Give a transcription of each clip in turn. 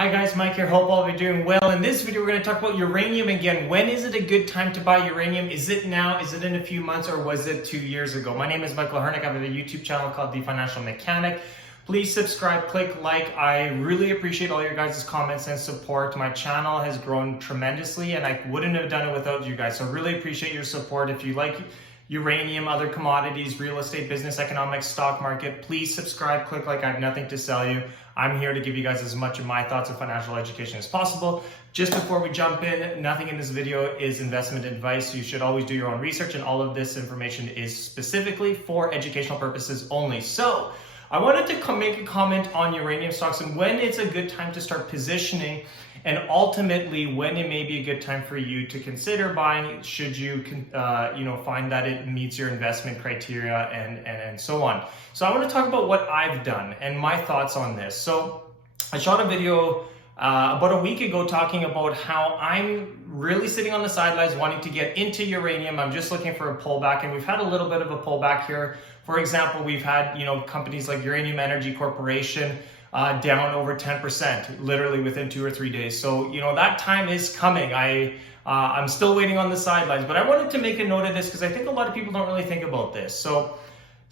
Hi guys, Mike here. Hope all of you are doing well. In this video, we're going to talk about uranium again. When is it a good time to buy uranium? Is it now? Is it in a few months? Or was it 2 years ago? My name is Michael Hernick. I have a YouTube channel called The Financial Mechanic. Please subscribe, click like. I really appreciate all your guys' comments and support. My channel has grown tremendously and I wouldn't have done it without you guys. So really appreciate your support. If you like uranium, other commodities, real estate, business, economics, stock market, please subscribe, click like. I have nothing to sell you. I'm here to give you guys as much of my thoughts of financial education as possible. Just before we jump in, nothing in this video is investment advice. You should always do your own research, and all of this information is specifically for educational purposes only. So I wanted to make a comment on uranium stocks and when it's a good time to start positioning, and ultimately when it may be a good time for you to consider buying should you find that it meets your investment criteria and so on. So I want to talk about what I've done and my thoughts on this. So I shot a video about a week ago talking about how I'm really sitting on the sidelines wanting to get into uranium. I'm just looking for a pullback, and we've had a little bit of a pullback here. For example, we've had companies like Uranium Energy Corporation down over 10%, literally within 2 or 3 days. So that time is coming. I'm still waiting on the sidelines, but I wanted to make a note of this because I think a lot of people don't really think about this. So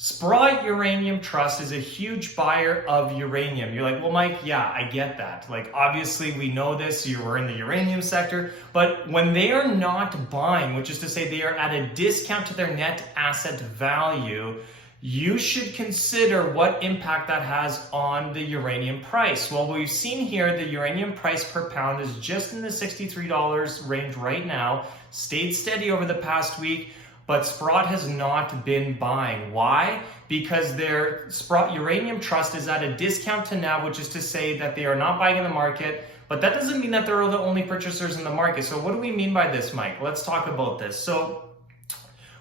Sprott Uranium Trust is a huge buyer of uranium. You're like, well, Mike, yeah, I get that. Like, obviously we know this, you were in the uranium sector, but when they are not buying, which is to say they are at a discount to their net asset value, you should consider what impact that has on the uranium price. Well, we've seen here the uranium price per pound is just in the $63 range right now, stayed steady over the past week, but Sprott has not been buying. Why? Because their Sprott Uranium Trust is at a discount to NAV, which is to say that they are not buying in the market, but that doesn't mean that they're the only purchasers in the market. So what do we mean by this, Mike? Let's talk about this. So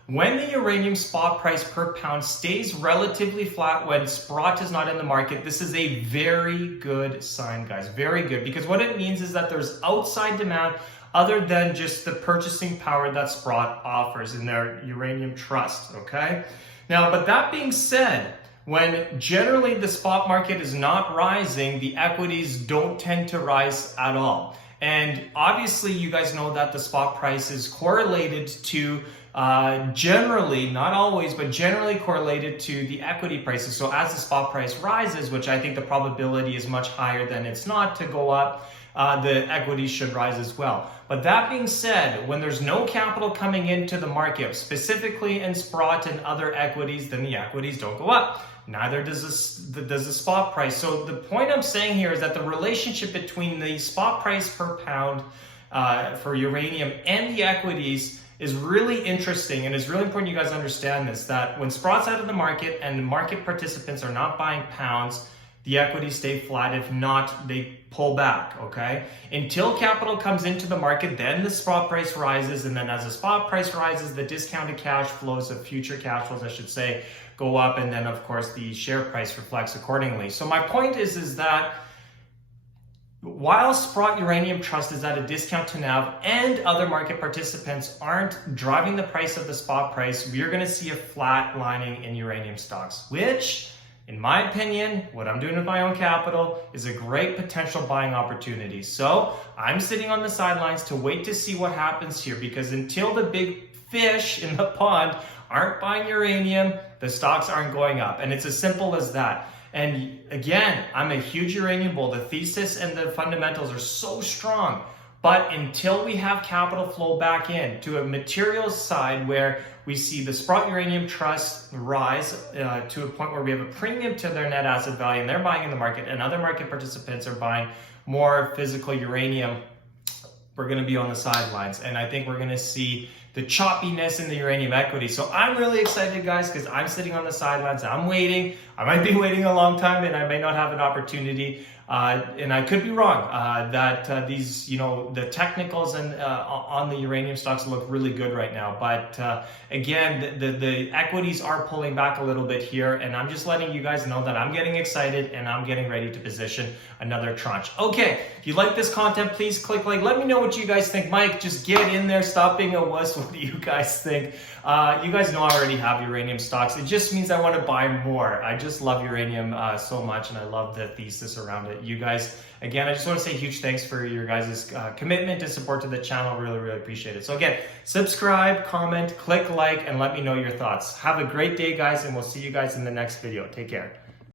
when the uranium spot price per pound stays relatively flat when Sprott is not in the market, this is a very good sign, guys. Very good, because what it means is that there's outside demand other than just the purchasing power that Sprott offers in their uranium trust, okay? Now, but that being said, when generally the spot market is not rising, the equities don't tend to rise at all. And obviously you guys know that the spot price is correlated to generally, not always, but generally correlated to the equity prices. So as the spot price rises, which I think the probability is much higher than it's not to go up, the equities should rise as well. But that being said, when there's no capital coming into the market, specifically in Sprott and other equities, then the equities don't go up. Neither does the spot price. So the point I'm saying here is that the relationship between the spot price per pound for uranium and the equities is really interesting, and it's really important you guys understand this, that when Sprott's out of the market and the market participants are not buying pounds, the equities stay flat. If not, they pull back, okay? Until capital comes into the market, then the spot price rises, and then as the spot price rises, the discounted cash flows, of future cash flows, I should say, go up, and then of course the share price reflects accordingly. So my point is that while Sprott Uranium Trust is at a discount to NAV and other market participants aren't driving the price of the spot price, we are going to see a flat lining in uranium stocks, which, in my opinion, what I'm doing with my own capital is a great potential buying opportunity. So I'm sitting on the sidelines to wait to see what happens here, because until the big fish in the pond aren't buying uranium, the stocks aren't going up. And it's as simple as that. And again, I'm a huge uranium bull. The thesis and the fundamentals are so strong. But until we have capital flow back in to a materials side where we see the Sprott Uranium Trust rise to a point where we have a premium to their net asset value and they're buying in the market and other market participants are buying more physical uranium, we're going to be on the sidelines. And I think we're going to see the choppiness in the uranium equity. So I'm really excited, guys, because I'm sitting on the sidelines. I'm waiting. I might be waiting a long time and I may not have an opportunity. And I could be wrong that these, the technicals and on the uranium stocks look really good right now. But again, the equities are pulling back a little bit here, and I'm just letting you guys know that I'm getting excited and I'm getting ready to position another tranche. Okay, if you like this content, please click like. Let me know what you guys think. Mike, just get in there. Stop being a wuss. What do you guys think? You guys know I already have uranium stocks. It just means I want to buy more. I just love uranium so much, and I love the thesis around it. you guys. Again, I just want to say huge thanks for your guys' commitment and support to the channel. Really, really appreciate it. So again, subscribe, comment, click like, and let me know your thoughts. Have a great day, guys, and we'll see you guys in the next video. Take care.